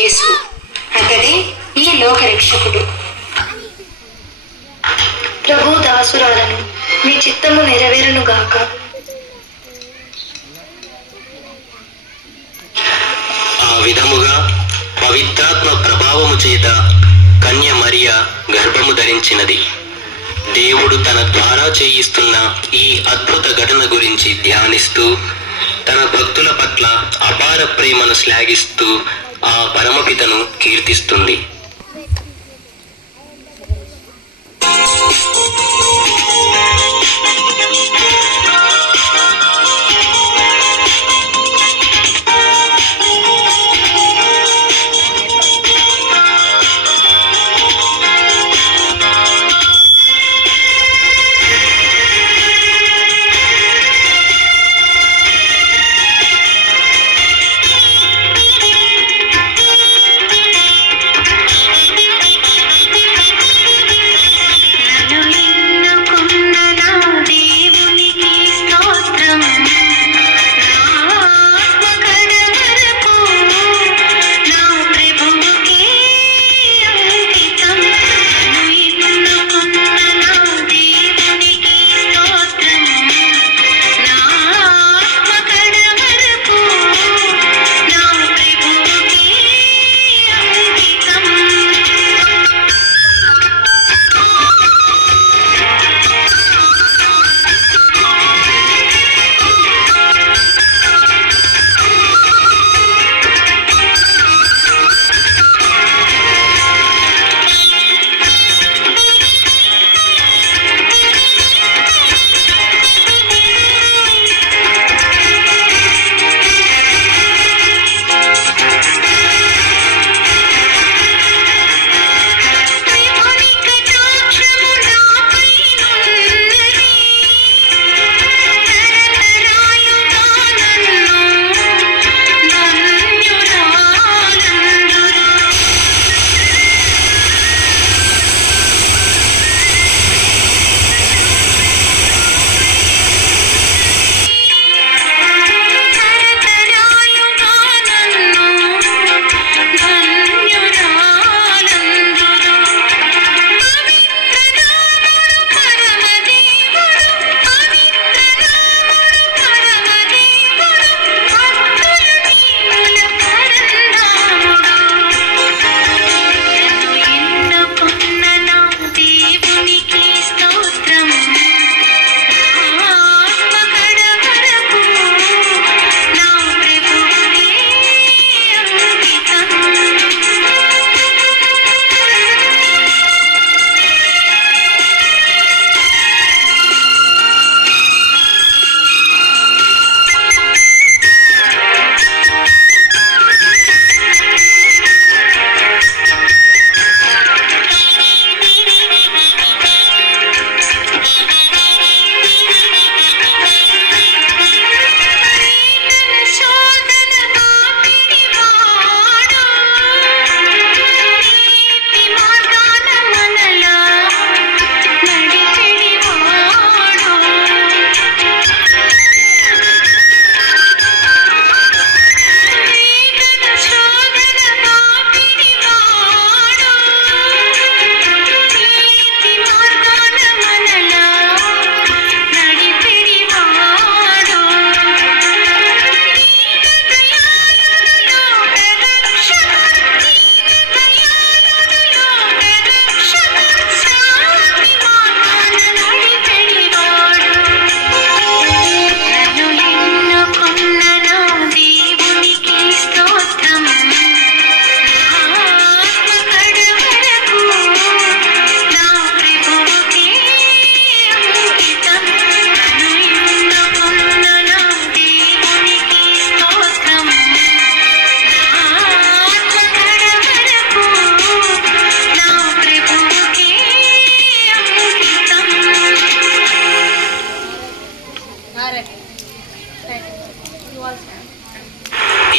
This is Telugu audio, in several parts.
యేసు అతడే ఈ లోక రక్షకుడు. ప్రభు దాసురాలను మీ చిత్తము నెరవేరును గాక. ఆ విధముగా పవిత్రాత్మ ప్రభావము చేత కన్య మరియ గర్భము ధరించినది. దేవుడు తన ద్వారా చేయిస్తున్న ఈ అద్భుత ఘటన గురించి ధ్యానిస్తూ తన భక్తుల పట్ల అపార ప్రేమను శ్లాఘిస్తూ ఆ పరమపితను కీర్తిస్తుంది.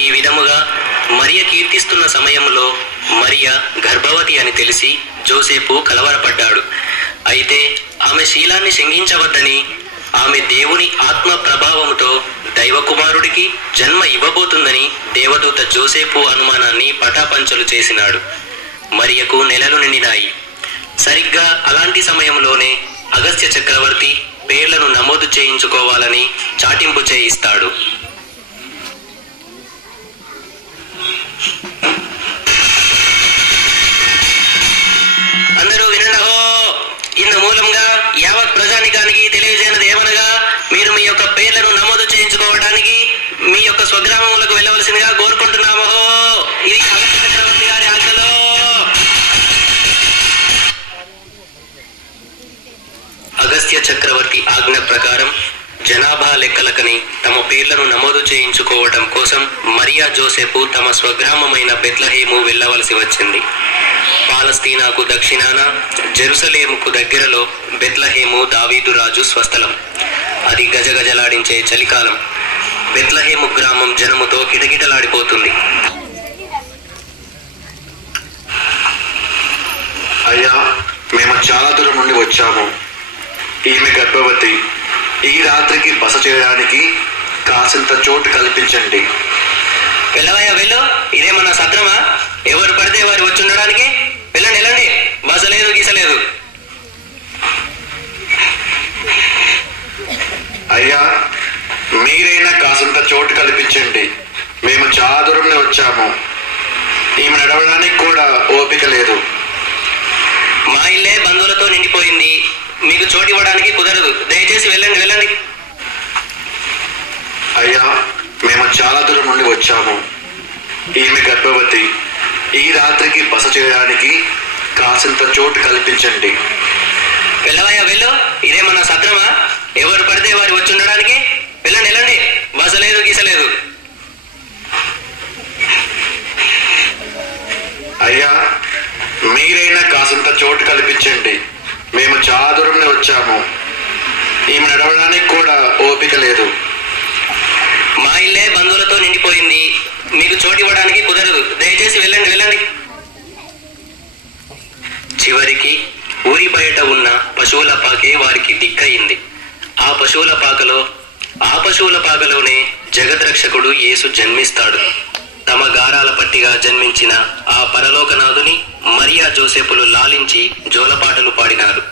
ఈ విధముగా మరియ కీర్తిస్తున్న సమయంలో మరియ గర్భవతి అని తెలిసి జోసేపు కలవరపడ్డాడు. అయితే ఆమె శీలాన్ని శంకించవద్దని ఆమె దేవుని ఆత్మ ప్రభావంతో దైవకుమారుడికి జన్మ ఇవ్వబోతుందని దేవదూత జోసేపు అనుమానాన్ని పటాపంచలు చేసినాడు. మరియకు నెలలు నిండినాయి. సరిగ్గా అలాంటి సమయంలోనే అగస్త్య చక్రవర్తి పేర్లను నమోదు చేయించుకోవాలని చాటింపు చేయిస్తాడు. అందరూ వినండహో, ఇందు మూలంగా యావత్ ప్రజానికానికి తెలియజేయనది ఏమనగా, మీరు మీ యొక్క పేర్లను నమోదు చేయించుకోవడానికి మీ యొక్క స్వగ్రామములకు వెళ్ళవలసిందిగా కోరుకుంటున్నామో. ఇది అగస్త్య చక్రవర్తి గారి ఆజ్ఞలో. అగస్త్య చక్రవర్తి ఆజ్ఞ ప్రకారం జనాభా లెక్కలకని తమ పేర్లను నమోదు చేయించుకోవటం కోసం మరియా జోసెఫ్ తమ స్వగ్రామమైన బెత్లహేము వెళ్ళవలసి వచ్చింది. పాలస్తీనాకు దక్షిణాన జెరూసలేముకు దగ్గరలో బెత్లహేము దావీదు రాజు స్వస్థలం. అది గజగజలాడించే చలికాలం. బెత్లహేము గ్రామం జనముతో కిటకిటలాడిపోతుంది. అయ్యా, మేము చాలా దూరం నుండి వచ్చాము. ఈమె గర్భవతి. ఈ రాత్రికి బస చేయడానికి కాసింత చోటు కల్పించండి. వెళ్ళవయ్యా వెళ్ళు, ఇదేమన్నా సత్రమా? ఎవరు పడితే వారు వచ్చి ఉండడానికి? వెళ్ళండి వెళ్ళండి, బస లేదు గీసలేదు. అయ్యా, మీరైనా కాసింత చోటు కల్పించండి. మేము చాలా దూరం నుండి వచ్చాము. ఈమె నడవడానికి కూడా ఓపిక లేదు. మా ఇల్లే బంధువులతో నిండిపోయింది. మీకు చోటు ఇవ్వడానికి కుదరదు. దయచేసి వెళ్ళండి వెళ్ళండి. అయ్యా, మేము చాలా దూరం నుండి వచ్చాము. ఈమె గర్భవతి. ఈ రాత్రికి బస చేయడానికి కాసింత చోటు కల్పించండి. వెళ్ళవయ్యా వెళ్ళు, ఇదేమన్నా సత్రమా? ఎవరు పడితే వారు వచ్చి ఉండడానికి? వెళ్ళండి వెళ్ళండి, బస లేదు గీసలేదు. అయ్యా, మీరైనా కాసింత చోటు కల్పించండి. మేము చాలా దూరం నుండి వచ్చాము. ఈమె నడవడానికి కూడా ఓపిక లేదు. మా ఇల్లే బంధువులతో నిండిపోయింది. మీకు చోటు ఇవ్వడానికి కుదరదు. దయచేసి వెళ్ళండి వెళ్ళండి. చివరికి ఊరి బయట ఉన్న పశువుల పాకే వారికి దిక్కయింది. ఆ పశువుల పాకలోనే జగద్రక్షకుడు యేసు జన్మిస్తాడు. తమ గారాల పట్టిగా జన్మించిన ఆ పరలోకనాథుని మరియా జోసెఫులు లాలించి జోలపాటలు పాడినారు.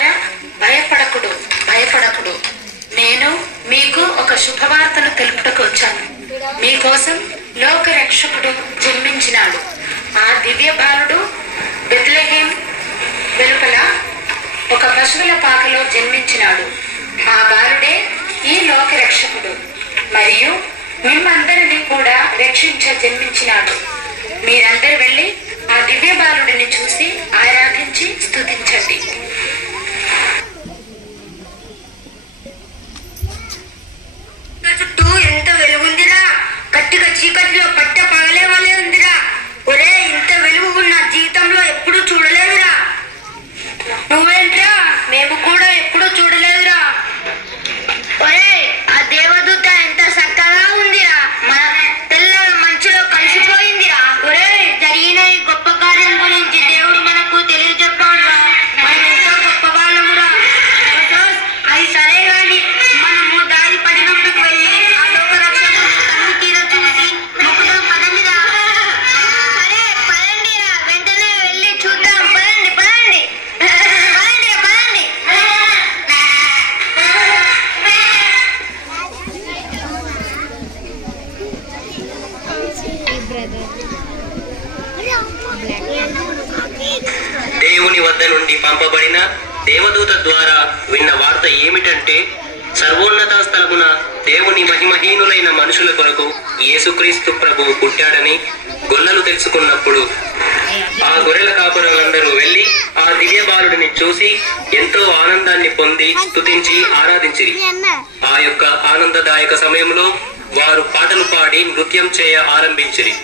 పిల్లలారా, భయపడకుడు భయపడకుడు. నేను మీకు ఒక శుభవార్తను తెలుపుటకు వచ్చాను. మీకోసం లోక రక్షకుడు జన్మించినాడు. ఆ దివ్య బాలుడు బెత్లెహేం వెలుపల ఒక పశువుల పాకలో జన్మించినాడు. ఆ బాలుడే ఈ లోక రక్షకుడు మరియు మిమ్మందరినీ కూడా రక్షించ జన్మించినాడు. మీరందరూ వెళ్ళి ఆ దివ్య బాలుడిని చూసి ఆరాధించి స్తుతించండి. చుట్టూ ఎంత వెలుగుందిరా, కట్టిగా చీకటిలో పట్ట పగలే వలే ఉందిరా. ఒరే, ఇంత వెలుగు ఉన్న జీవితంలో ఎప్పుడు చూడలేదురా. నువ్వేంట్రా, మేము కూడా ఎప్పుడు చూడలేదురా. ఒరే, ఆ దేవదూత ఎంత చక్కగా ఉందిరా, మన తెల్ల మంచులో కలిసిపోయిందిరా. ఒరే, జరిగిన ఈ గొప్ప కార్యం గురించి దేవుడు మనకు తెలియజెప్పాడురా. మనం ఎంతో గొప్ప వాళ్ళమురా. అది సరే గాని మనము దారి పడినప్పటికి వెళ్ళి ఆ లోక రక్షకుడు కన్ను తీర చూసి మొక్కుదాం పదండిరా. సరే పదండిరా, వెంటనే వెళ్ళి చూద్దాం. పదండి పదండి పదండి పదండి. దేవుని వద్ద నుండి పంపబడిన దేవదూత ద్వారా విన్న వార్త ఏమిటంటే, సర్వోన్నత స్థలమున దేవుని మహిమహీనులైన మనుషుల కొరకు యేసుక్రీస్తు ప్రభువు పుట్టాడని గొల్లలు తెలుసుకున్నప్పుడు ఆ గొర్రెల కాపురులందరూ వెళ్లి ఆ దివ్య బాలుడిని చూసి ఎంతో ఆనందాన్ని పొంది స్తుతించి ఆరాధించిరి. ఆ యొక్క ఆనందదాయక సమయంలో వారు పాటలు పాడి నృత్యం చేయ ఆరంభించిరి.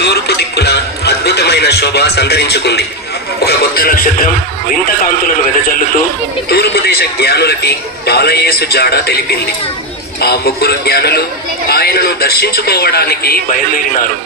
తూర్పు దిక్కున అద్భుతమైన శోభ సంతరించుకుంది. ఒక కొత్త నక్షత్రం వింత కాంతులను వెదజల్లుతుంది. అంటూ తూర్పు దేశ జ్ఞానులకి బాలయేసు జాడ తెలిపింది. ఆ ముగ్గురు జ్ఞానులు ఆయనను దర్శించుకోవడానికి బయలుదేరినారు.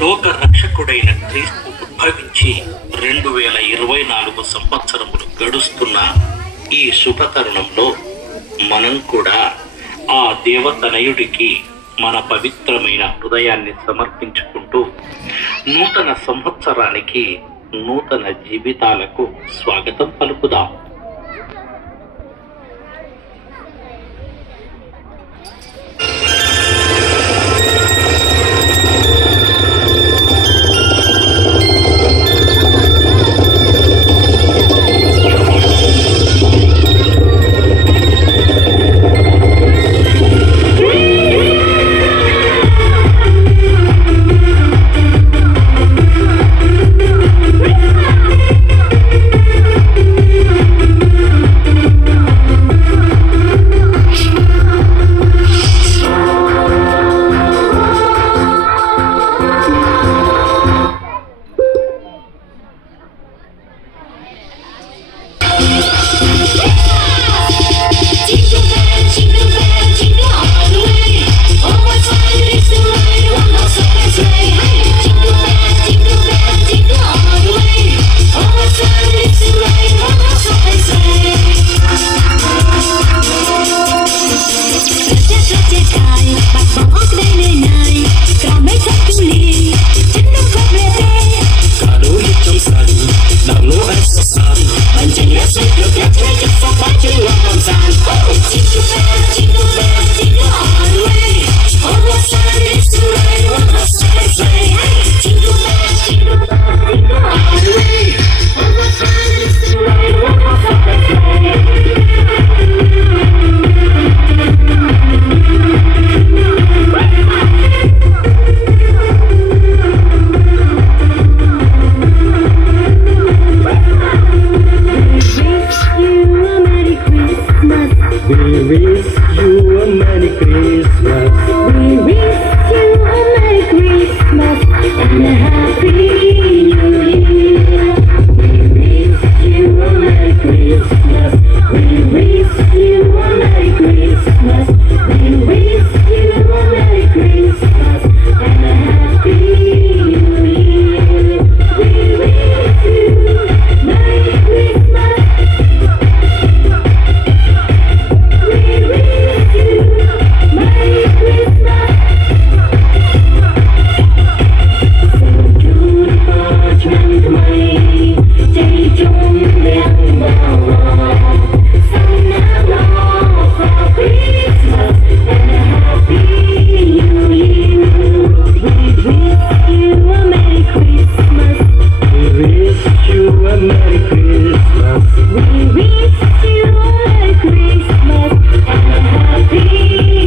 లోక రక్షకుడైన క్రీస్తు ఉద్భవించి 2024 సంవత్సరములు గడుస్తున్న ఈ శుభతరుణంలో మనం కూడా ఆ దేవతనయుడికి మన పవిత్రమైన హృదయాన్ని సమర్పించుకుంటూ నూతన సంవత్సరానికి నూతన జీవితాలకు స్వాగతం పలుకుదాం. you a Merry Christmas. We wish you a Merry Christmas and a Happy New Year. We wish you a Merry Christmas. We wish you a Merry Christmas. We wish you a Merry Christmas and a Happy New Year. We wish you Merry Christmas. We wish you Merry Christmas. So June Parchment May, Jay Jung Liang Bao, Sang Long for Christmas and a Happy New Year. We wish you a Merry Christmas. We wish you a Merry Christmas. We wish you a Merry Christmas and a Happy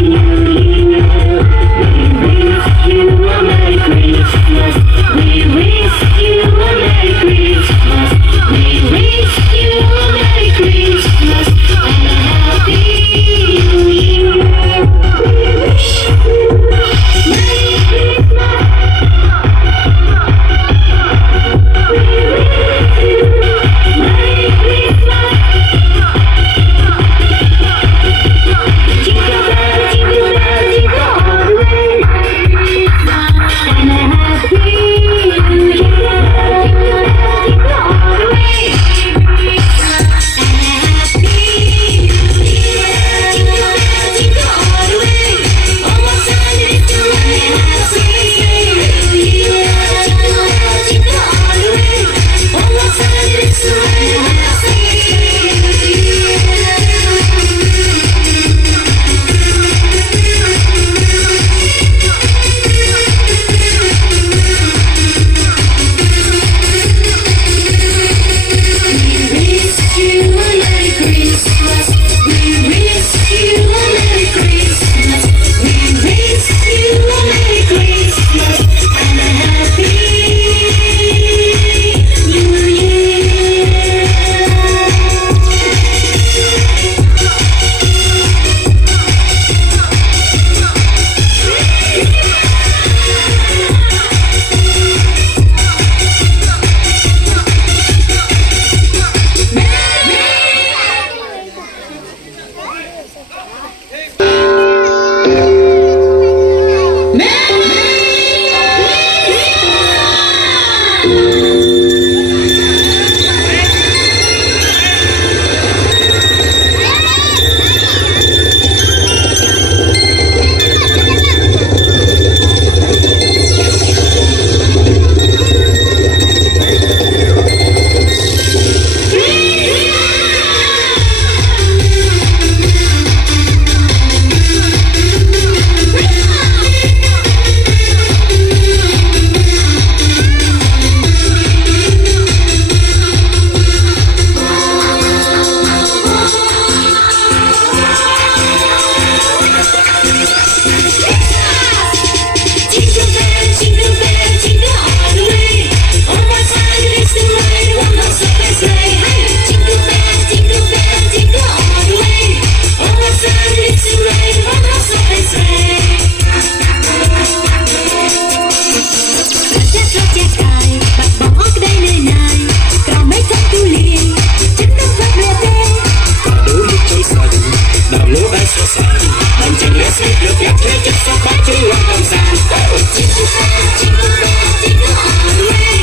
New Year. We wish you a Merry Christmas. We wish you a Merry Christmas. We wish you a Merry Christmas and a Happy New Year. We wish you Merry Christmas. We wish you Merry Christmas. Jingle bell, jingle bell, jingle all the way, and a Happy New Year. Jingle bell, jingle all the way, and a Happy New Year. Jingle bell, jingle all the way, almost time to do a Happy New Year. Jingle bell, jingle all the way, almost time to do a Happy New Year. We wish you a Merry Christmas. We wish you a Merry Christmas. We wish you a Merry Christmas and a Happy New Year. Jingle bell, jingle bell, jingle all the way. On one side is the right, on the other sleigh. Jingle bell, jingle bell, jingle all the way. On one side is the right, on the other sleigh. Raja cài, bạc bóng óc đây nơi này. Cào mấy thắt tu liền, chân đông phát lệ tê. Có đôi lúc trong sân, đào lúa bay sơ sài. Bằng chân lẽ xếp được ghép thuê chất sắp bát chứ loạn đồng sàn. Jingle bell, jingle bell, jingle all the way.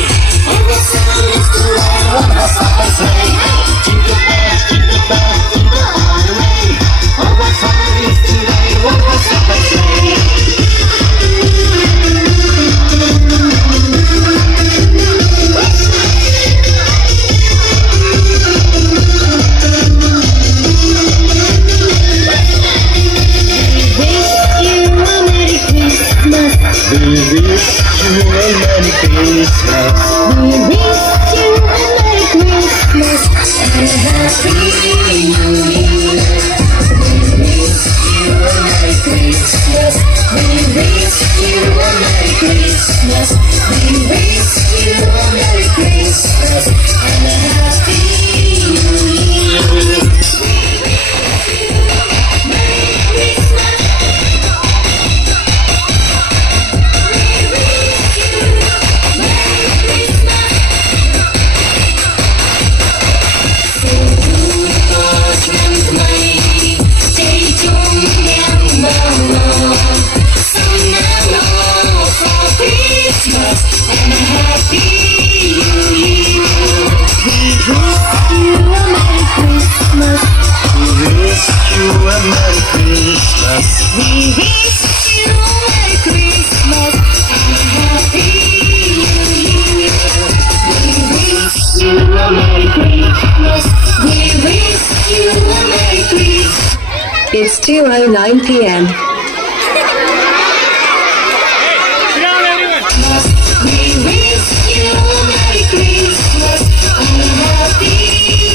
On one side is the right, on the other sleigh. Jingle bell, jingle bell, jingle all the way. On one side is the right, on the other sleigh. We wish you a Merry Christmas. We wish you a Merry Christmas and a Happy New Year. We wish you a Merry Christmas. We wish you a Merry Christmas. We wish you a Merry Christmas and a Happy New Year. We wish you a Merry Christmas. Christmas. We wish you a Merry Christmas and a Happy New Year. We wish you a Merry Christmas. We wish you a Merry Christmas. It's 2:09 p.m. We wish you a Merry Christmas and a Happy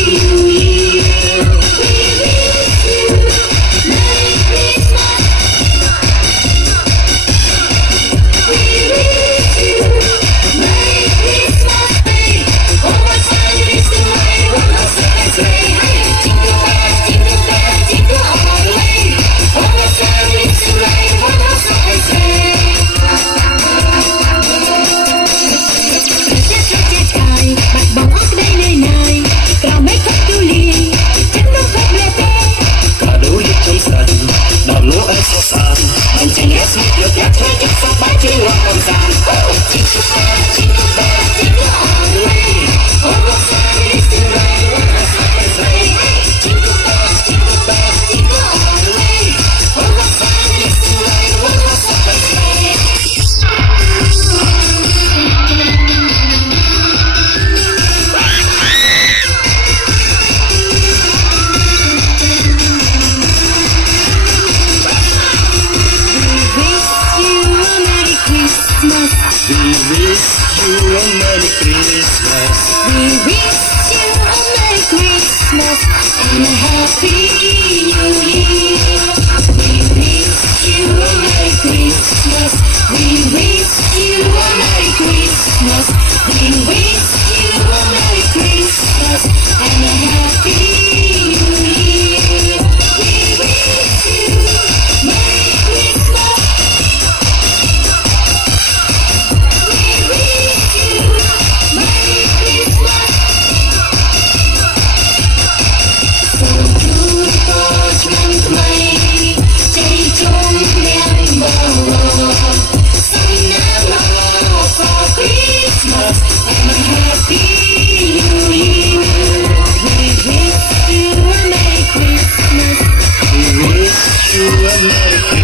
New Year. We wish you Merry Christmas. We wish you Merry Christmas. Hey, one more time is the way, one more time say, hey, jingle bells, jingle all the way. One more time is the way, one more time say. Bạch bóng óc đây nơi này, cào mấy khóc tu lì, chân đông khóc lệ tê. Cả đôi liệt trong sân, đào lúa ấy xót xa. Anh chàng ghé suốt được nhạc chơi chất sắp bái chơi hoa con sàn. Jingle bells, jingle bells, jingle all the way. One more time is the way, one more time say. Jingle bells, jingle bells, jingle all the way. One more time is the way, one more time say. We wish you a Merry Christmas. We wish you a Merry Christmas and a Happy New Year. We wish you a Merry Christmas. We wish you a Merry Christmas. We wish you a Merry Christmas and a Happy New Year. We wish you Merry Christmas. Merry Christmas. So good Portland mây chạy trốn đêm bầu Sing along for Christmas and a Happy New Year. We wish you a Merry Christmas. We wish you a Merry Christmas.